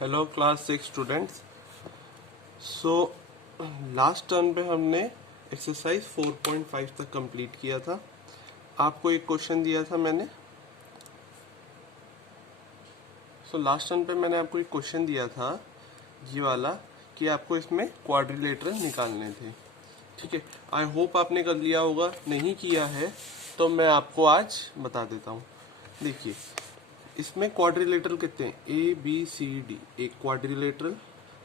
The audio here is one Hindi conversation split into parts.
Hello class 6 students. So last term पे हमने एक्सरसाइज 4.5 तक कंप्लीट किया था। आपको एक क्वेश्चन दिया था मैंने। लास्ट टर्म पे मैंने आपको एक क्वेश्चन दिया था ये वाला कि आपको इसमें क्वाड्रिलेटरल निकालने थे। ठीक है, आई होप आपने कर लिया होगा। नहीं किया है तो मैं आपको आज बता देता हूँ। देखिए, इसमें क्वाड्रिलेटरल कितने हैं? ए बी सी डी, एक क्वाड्रिलेटरल।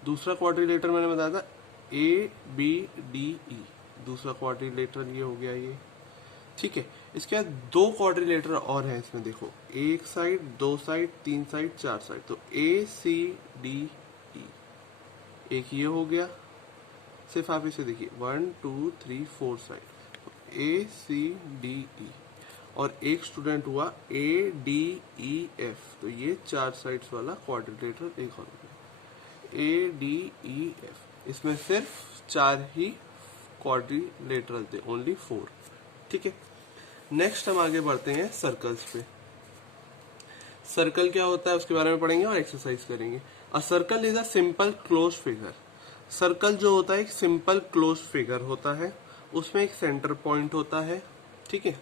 दूसरा क्वाड्रिलेटरल मैंने बताया था ए बी डी ई, दूसरा क्वाड्रिलेटरल ये हो गया ये। ठीक है, इसके बाद दो क्वाड्रिलेटरल और हैं इसमें। देखो, एक साइड, दो साइड, तीन साइड, चार साइड। तो ए सी डी ई, एक ये हो गया। सिर्फ आप इसे देखिए, 1 2 3 4 साइड, ए सी डी ई। और एक स्टूडेंट हुआ ए डी ई एफ, तो ये चार साइड्स वाला क्वाड्रिलेटरल एक और गया, ए डी ई एफ। इसमें सिर्फ चार ही क्वाड्रिलेटरल थे, ओनली 4। ठीक है, नेक्स्ट हम आगे बढ़ते हैं सर्कल्स पे। सर्कल क्या होता है उसके बारे में पढ़ेंगे और एक्सरसाइज करेंगे। अ circle is a simple close figure. Circle जो होता है एक सिंपल क्लोज फिगर होता है, उसमें एक सेंटर पॉइंट होता है। ठीक है,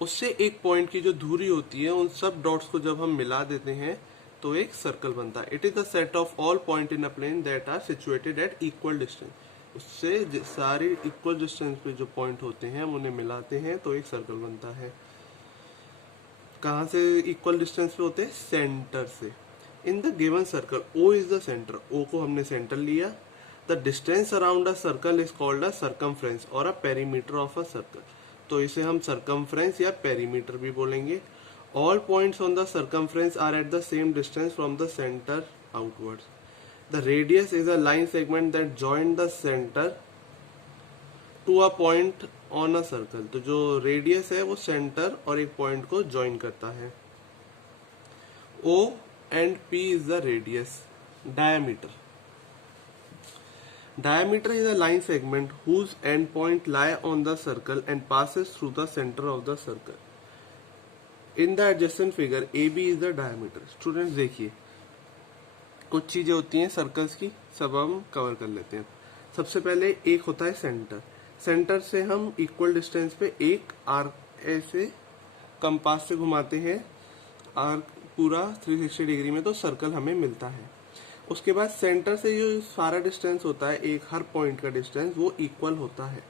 उससे एक पॉइंट की जो दूरी होती है उन सब डॉट्स को जब हम मिला देते हैं तो एक सर्कल बनता है। It is the set of all point in a plane that are situated at equal distance. उससे सारे इक्वल डिस्टेंस पे जो पॉइंट होते हैं हम उन्हें मिलाते हैं तो एक सर्कल बनता है। कहाँ से इक्वल डिस्टेंस पे होते हैं? सेंटर से। In the given circle O is the centre, O को हमने सेंटर लिया। The distance around a circle is called a circumference और a perimeter of a circle. तो इसे हम सर्कमफ्रेंस या पेरीमीटर भी बोलेंगे। All points on the circumference are at the same distance from the centre outwards. The radius is a line segment that join the centre to a point on a circle. तो जो रेडियस है वो सेंटर और एक पॉइंट को ज्वाइन करता है। O and P is the radius. Diameter. Diameter is a line segment whose endpoint lie on the circle and passes through the center of the circle. In the adjacent figure, AB is the diameter. Students देखिए, कुछ चीजें होती हैं सर्कल्स की, सब हम कवर कर लेते हैं। सबसे पहले एक होता है सेंटर। सेंटर से हम इक्वल डिस्टेंस पे एक आर्क ऐसे कंपास से घुमाते हैं, आर्क पूरा 360 डिग्री में, तो सर्कल हमें मिलता है। उसके बाद सेंटर से जो सारा डिस्टेंस होता है, एक हर पॉइंट का डिस्टेंस, वो इक्वल होता है।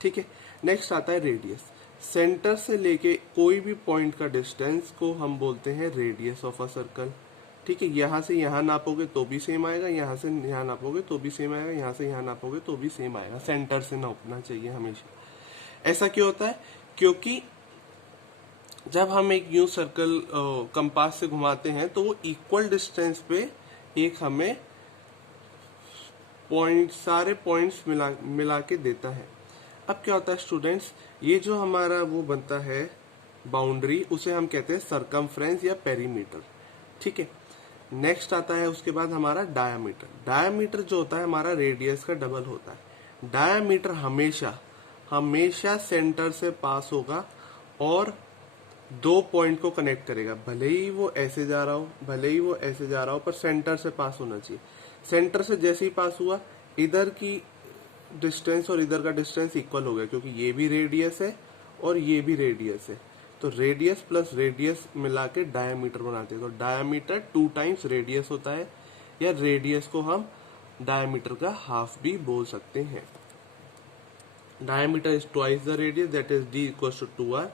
ठीक है, नेक्स्ट आता है रेडियस। सेंटर से लेके कोई भी पॉइंट का डिस्टेंस को हम बोलते हैं रेडियस ऑफ अ सर्कल। ठीक है, यहाँ से यहाँ नापोगे तो भी सेम आएगा, यहाँ से यहाँ नापोगे तो भी सेम आएगा, यहाँ से यहाँ नापोगे तो भी सेम आएगा। सेंटर से नापना चाहिए हमेशा। ऐसा क्यों होता है? क्योंकि जब हम एक यूं सर्कल कंपास से घुमाते हैं तो वो इक्वल डिस्टेंस पे एक हमें पॉइंट, सारे पॉइंट्स मिला के देता है। अब क्या होता है स्टूडेंट्स, ये जो हमारा वो बनता है बाउंड्री, उसे हम कहते हैं सर्कमफ्रेंस या पेरीमीटर। ठीक है, नेक्स्ट आता है उसके बाद हमारा डायामीटर। डायामीटर जो होता है हमारा रेडियस का डबल होता है। डायामीटर हमेशा हमेशा सेंटर से पास होगा और दो पॉइंट को कनेक्ट करेगा। भले ही वो ऐसे जा रहा हो, भले ही वो ऐसे जा रहा हो, पर सेंटर से पास होना चाहिए। सेंटर से जैसे ही पास हुआ, इधर की डिस्टेंस और इधर का डिस्टेंस इक्वल हो गया, क्योंकि ये भी रेडियस है और ये भी रेडियस है। तो रेडियस प्लस रेडियस मिला के डायामीटर बनाते हैं। तो डायामीटर 2 टाइम्स रेडियस होता है, या रेडियस को हम डायामीटर का हाफ भी बोल सकते हैं। Diameter is twice the radius, that is d equals to 2r,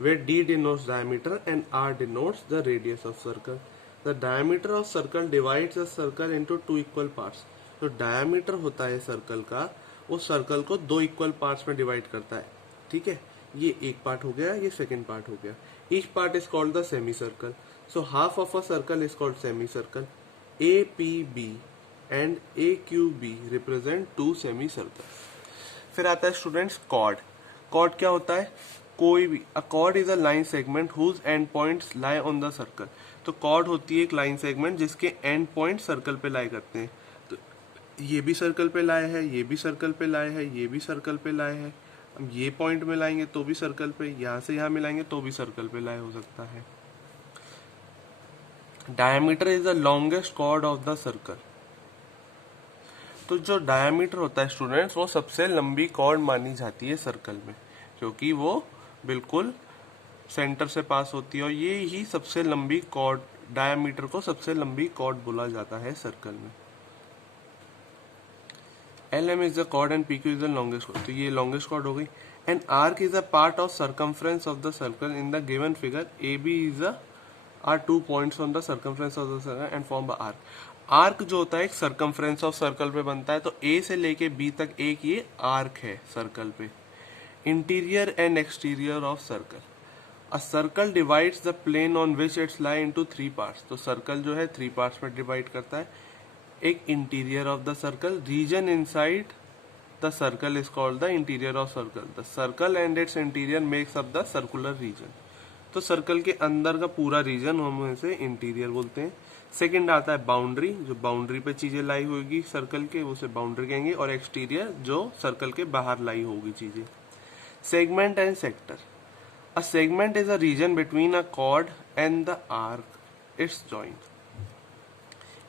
where d denotes diameter and r denotes the radius of circle. The diameter of circle divides the circle into two equal parts. तो diameter होता है सर्कल का, वो सर्कल को दो इक्वल पार्ट्स में डिवाइड करता है। ठीक है, ये एक पार्ट हो गया, ये सेकंड पार्ट हो गया। Each part is called the semi circle. So half of a circle is called semi circle. A P B and A Q B represent two semi circle. फिर आता है स्टूडेंट्स कॉर्ड। कॉर्ड क्या होता है? कोई भी, a chord is a line segment whose end points lie on the circle. तो कॉर्ड होती है एक लाइन सेगमेंट जिसके एंड पॉइंट सर्कल पे लाई करते हैं। तो ये भी सर्कल पे लाए है, ये भी सर्कल पे लाए है, ये भी सर्कल पे लाए है। हम ये पॉइंट मिलाएंगे तो भी सर्कल पे, यहाँ से यहाँ मिलाएंगे तो भी सर्कल पे लाए हो सकता है। Diameter is the longest cord of the circle. तो जो डायमीटर होता है स्टूडेंट्स, वो सबसे लंबी कॉर्ड मानी जाती है सर्कल में, क्योंकि वो बिल्कुल सेंटर से पास होती है, और ये ही सबसे लंबी कॉर्ड, डायमीटर को सबसे लंबी कॉर्ड बोला जाता है सर्कल में। LM is the chord and PQ is the longest chord. तो ये लॉन्गेस्ट कॉर्ड हो गई। And arc is a part of circumference of the circle in the given figure. AB is are 2 points on the circumference of the circle and form the arc. Arc जो होता है एक सर्कमफ्रेंस ऑफ सर्कल पे बनता है, तो A से लेके B तक एक ये आर्क है सर्कल पे। Interior and exterior of circle. A circle divides the plane on which its lie into 3 parts. तो सर्कल जो है 3 पार्ट्स में डिवाइड करता है। एक interior of the circle, region inside the circle is called the interior of circle. The circle and its interior makes up the circular region. तो सर्कल के अंदर का पूरा रीजन हम इसे इंटीरियर बोलते हैं। सेकंड आता है बाउंड्री, जो बाउंड्री पे चीजें लाई होगी सर्कल के, उसे बाउंड्री कहेंगे। और एक्सटीरियर, जो सर्कल के बाहर लाई होगी चीजें। Segment and sector. A segment is a region between a chord and the arc it's joined.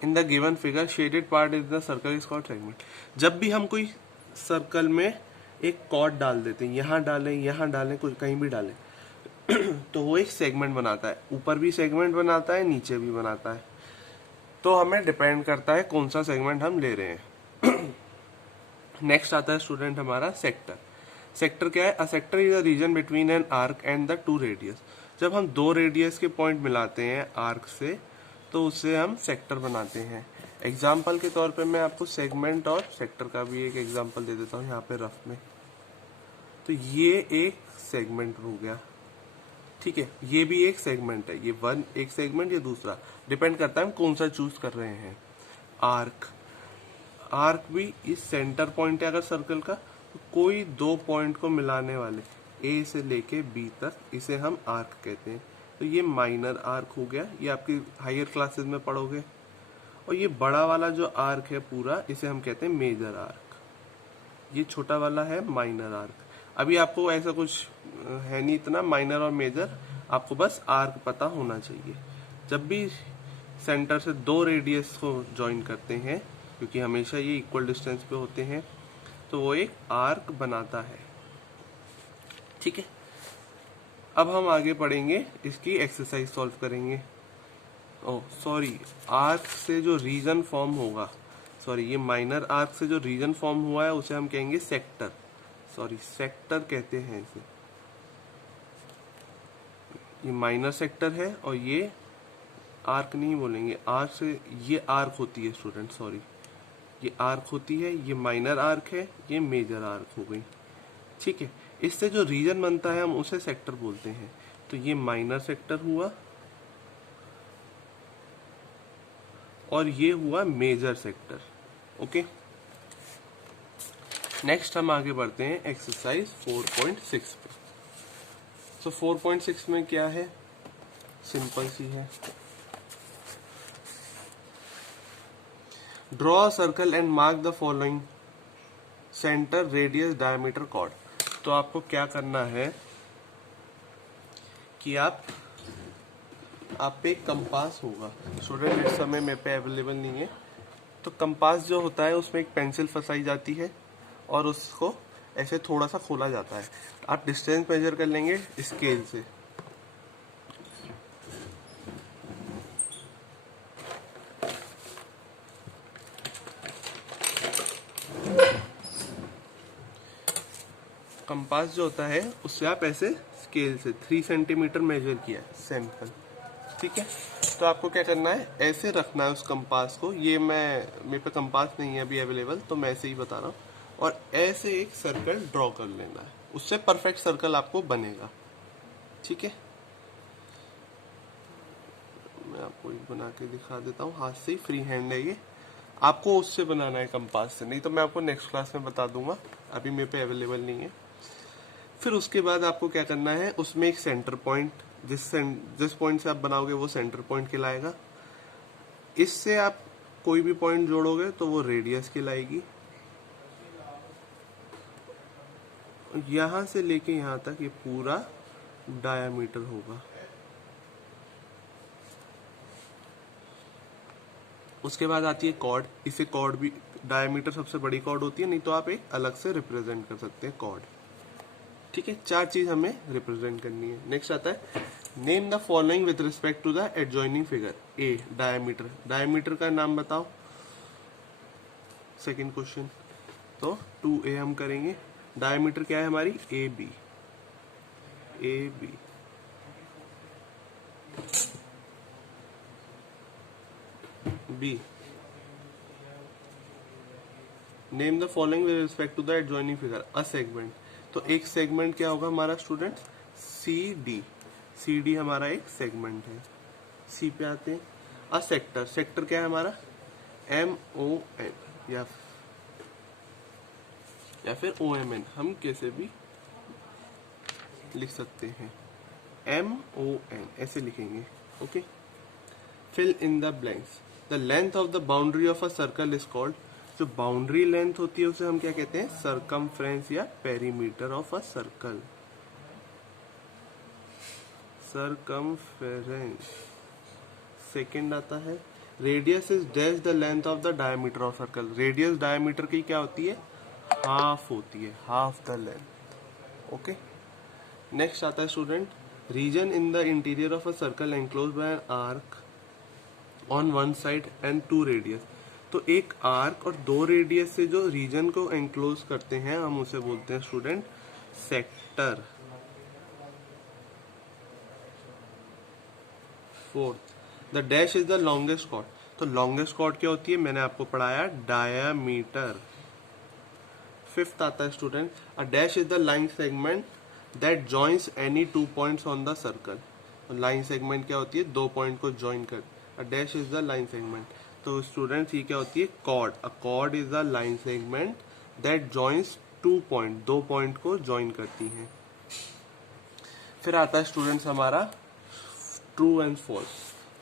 In the given figure, shaded part is the circle is called segment. जब भी हम कोई सर्कल में एक कॉर्ड डाल देते हैं, यहाँ डालें, कुछ कहीं भी डालें, तो वो एक सेगमेंट बनाता है। ऊपर भी सेगमेंट बनाता है, नीचे भी बनाता है। तो हमें डिपेंड करता है कौन सा सेगमेंट हम ले रहे हैं। नेक्स्ट आता है स्टूडेंट हमारा सेक्टर। सेक्टर क्या है? A sector is a region between an arc and the 2 radius. जब हम 2 रेडियस के पॉइंट मिलाते हैं आर्क से, तो उससे हम सेक्टर बनाते हैं। एग्जाम्पल के तौर पे मैं आपको सेगमेंट और सेक्टर का भी एक एग्जाम्पल दे देता हूँ यहाँ पे रफ में। तो ये एक सेगमेंट हो गया, ठीक है। ये भी एक सेगमेंट है, ये वन एक सेगमेंट, ये दूसरा। डिपेंड करता है हम कौन सा चूज कर रहे हैं। आर्क भी इस सेंटर पॉइंट है अगर सर्कल का, तो कोई 2 पॉइंट को मिलाने वाले A से लेके B तक, इसे हम आर्क कहते हैं। तो ये माइनर आर्क हो गया, ये आपकी हायर क्लासेस में पढ़ोगे। और ये बड़ा वाला जो आर्क है पूरा, इसे हम कहते हैं मेजर आर्क। ये छोटा वाला है माइनर आर्क। अभी आपको ऐसा कुछ है नहीं इतना माइनर और मेजर, आपको बस आर्क पता होना चाहिए। जब भी सेंटर से 2 रेडियस को ज्वाइन करते हैं, क्योंकि हमेशा ये इक्वल डिस्टेंस पे होते हैं, तो वो एक आर्क बनाता है, ठीक है। अब हम आगे पढ़ेंगे, इसकी एक्सरसाइज सॉल्व करेंगे। आर्क से जो रीजन फॉर्म होगा, ये माइनर आर्क से जो रीजन फॉर्म हुआ है उसे हम कहेंगे सेक्टर। सेक्टर कहते हैं इसे। ये माइनर सेक्टर है, और ये आर्क नहीं बोलेंगे, आर्क से ये आर्क होती है स्टूडेंट, ये आर्क होती है, ये माइनर आर्क है, ये मेजर आर्क हो गई, ठीक है। इससे जो रीजन बनता है हम उसे सेक्टर बोलते हैं। तो ये माइनर सेक्टर हुआ, और ये हुआ मेजर सेक्टर, ओके। नेक्स्ट हम आगे बढ़ते हैं एक्सरसाइज 4.6 पे। तो 4.6 में क्या है? सिंपल सी है। Draw a circle and mark the following centre, radius, diameter, chord. तो आपको क्या करना है कि आप पे एक कंपास होगा। स्टूडेंट इस समय मेरे पे अवेलेबल नहीं है, तो कंपास जो होता है उसमें एक पेंसिल फंसाई जाती है और उसको ऐसे थोड़ा सा खोला जाता है। आप डिस्टेंस मेजर कर लेंगे स्केल से। कंपास जो होता है उससे आप ऐसे स्केल से 3 सेंटीमीटर मेजर किया सैंपल, ठीक है। तो आपको क्या करना है, ऐसे रखना है उस कंपास को। ये मेरे पे कंपास नहीं है अभी अवेलेबल, तो मैं ऐसे ही बता रहा हूँ। और ऐसे एक सर्कल ड्रॉ कर लेना है, उससे परफेक्ट सर्कल आपको बनेगा, ठीक है। मैं आपको एक बना के दिखा देता हूँ, हाथ से ही, फ्री हैंड है ये। आपको उससे बनाना है कंपास से, नहीं तो मैं आपको नेक्स्ट क्लास में बता दूंगा, अभी मेरे पे अवेलेबल नहीं है। फिर उसके बाद आपको क्या करना है, उसमें एक सेंटर पॉइंट, जिस पॉइंट से आप बनाओगे वो सेंटर पॉइंट कहलाएगा। इससे आप कोई भी पॉइंट जोड़ोगे तो वो रेडियस कहलाएगी। यहां से लेके यहां तक ये पूरा डायामीटर होगा। उसके बाद आती है कॉर्ड। इसे कॉर्ड भी, डायमीटर सबसे बड़ी कॉर्ड होती है, नहीं तो आप एक अलग से रिप्रेजेंट कर सकते हैं कॉर्ड। ठीक है, 4 चीज हमें रिप्रेजेंट करनी है। नेक्स्ट आता है name the following with respect to the adjoining figure. A diameter, diameter का नाम बताओ, सेकंड क्वेश्चन। तो 2a हम करेंगे। डायमीटर क्या है हमारी, A B, A B. B, name the following with respect to the adjoining figure. A segment, तो एक सेगमेंट क्या होगा हमारा students, C D. C D हमारा एक सेगमेंट है। सी पे आते हैं। अ सेक्टर, सेक्टर क्या है हमारा, एम ओ एन या फिर ओ एम एन, हम कैसे भी लिख सकते हैं, एम ओ एन ऐसे लिखेंगे। Okay, fill in the blanks. The length of the boundary of a circle is called, जो बाउंड्री लेंथ होती है उसे हम क्या कहते हैं, सरकमफ्रेंस या perimeter of a circle. Circumference. Second आता है radius is dash the length of the diameter of circle. Radius diameter की क्या होती है, हाफ होती है, half the length. Okay, next आता है student region in the interior of a circle enclose by an arc on one side and 2 radius. तो एक आर्क और 2 रेडियस से जो रीजन को एंक्लोज करते हैं हम उसे बोलते हैं student sector. Fourth, the dash is the longest chord. तो लॉन्गेस्ट कॉर्ड क्या होती है, मैंने आपको पढ़ाया डायामीटर। फिफ्थ आता है student a dash is the line segment that joins any 2 points on the circle. Line segment क्या होती है, 2 पॉइंट को ज्वाइन कर। A dash is the line segment. तो स्टूडेंट्स ये क्या होती है, chord. A chord is the line segment that joins 2 point, 2 point को ज्वाइन करती है। फिर आता है स्टूडेंट्स हमारा ट्रू एंड फॉल्स।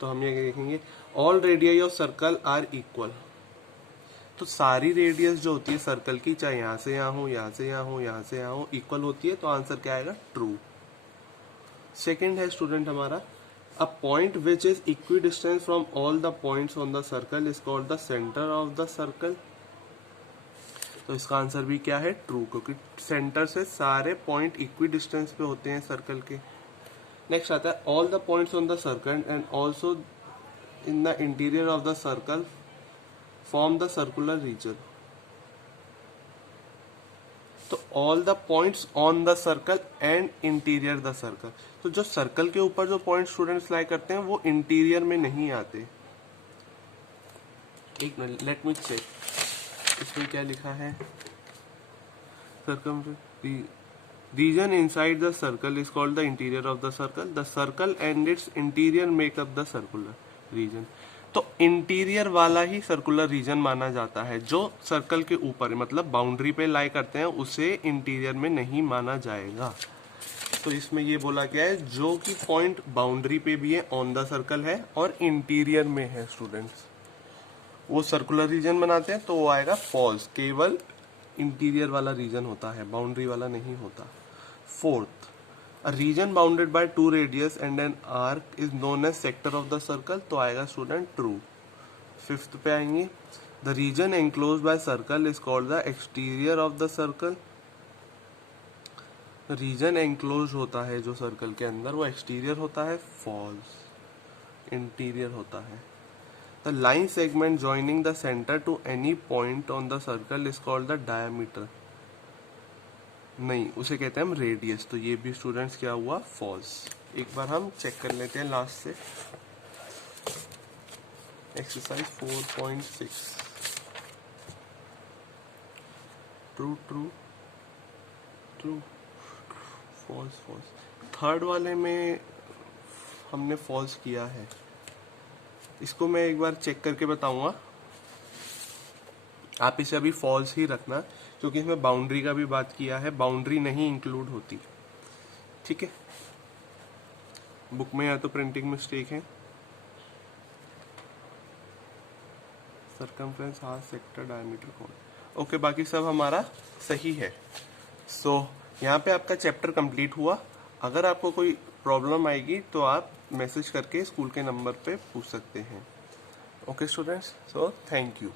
तो हम ये देखेंगे all radii of circle are equal. तो सारी रेडियस जो होती है सर्कल की, चाहे यहां से यहां हो, यहां से यहां हो, यहां से यहां हो, इक्वल होती है। तो आंसर क्या आएगा, ट्रू। सेकेंड है स्टूडेंट हमारा a point which is equi distance from all the points on the circle is called the centre of the circle. तो इसका आंसर भी क्या है, ट्रू, क्योंकि सेंटर से सारे पॉइंट इक्वी डिस्टेंस पे होते हैं सर्कल के। नेक्स्ट आता है all the points on the circle and also in the interior of the circle form the circular region. तो all the points on the circle and interior the circle. तो जो सर्कल के ऊपर जो पॉइंट स्टूडेंट्स लाई करते हैं वो इंटीरियर में नहीं आते। एक मिनट, लेट मी चेक इसमें क्या लिखा है। Region inside the circle is called the interior of the circle. The circle and its interior make up the circular region. तो इंटीरियर वाला ही सर्कुलर रीजन माना जाता है। जो सर्कल के ऊपर मतलब बाउंड्री पे लाई करते हैं उसे इंटीरियर में नहीं माना जाएगा। तो इसमें ये बोला गया है जो कि पॉइंट बाउंड्री पे भी है, ऑन द सर्कल है और इंटीरियर में है स्टूडेंट्स, वो सर्कुलर रीजन बनाते हैं। तो वो आएगा फॉल्स, केवल इंटीरियर वाला रीजन होता है, बाउंड्री वाला नहीं होता। Fourth, a region bounded by 2 radius and an arc is known as sector of the circle। तो आएगा स्टूडेंट ट्रू। फिफ्थ पे आएंगे the region enclosed by circle is called the exterior of the circle। Region enclose होता है जो सर्कल के अंदर वो एक्सटीरियर होता है, फॉल्स, इंटीरियर होता है। The line segment joining the centre to any point on the circle is called the diameter. नहीं, उसे कहते हैं हम रेडियस। तो ये भी स्टूडेंट्स क्या हुआ, फॉल्स। एक बार हम चेक कर लेते हैं लास्ट से। Exercise 4.6 true true true, false false. Third वाले में हमने फॉल्स किया है, इसको मैं एक बार चेक करके बताऊंगा। आप इसे अभी फॉल्स ही रखना क्योंकि इसमें बाउंड्री का भी बात किया है, बाउंड्री नहीं इंक्लूड होती। ठीक है, बुक में या तो प्रिंटिंग मिस्टेक है। Circumference, half sector, diameter, chord. Okay, बाकी सब हमारा सही है। सो यहाँ पे आपका चैप्टर कंप्लीट हुआ। अगर आपको कोई प्रॉब्लम आएगी तो आप मैसेज करके स्कूल के नंबर पे पूछ सकते हैं। Okay students, so thank you.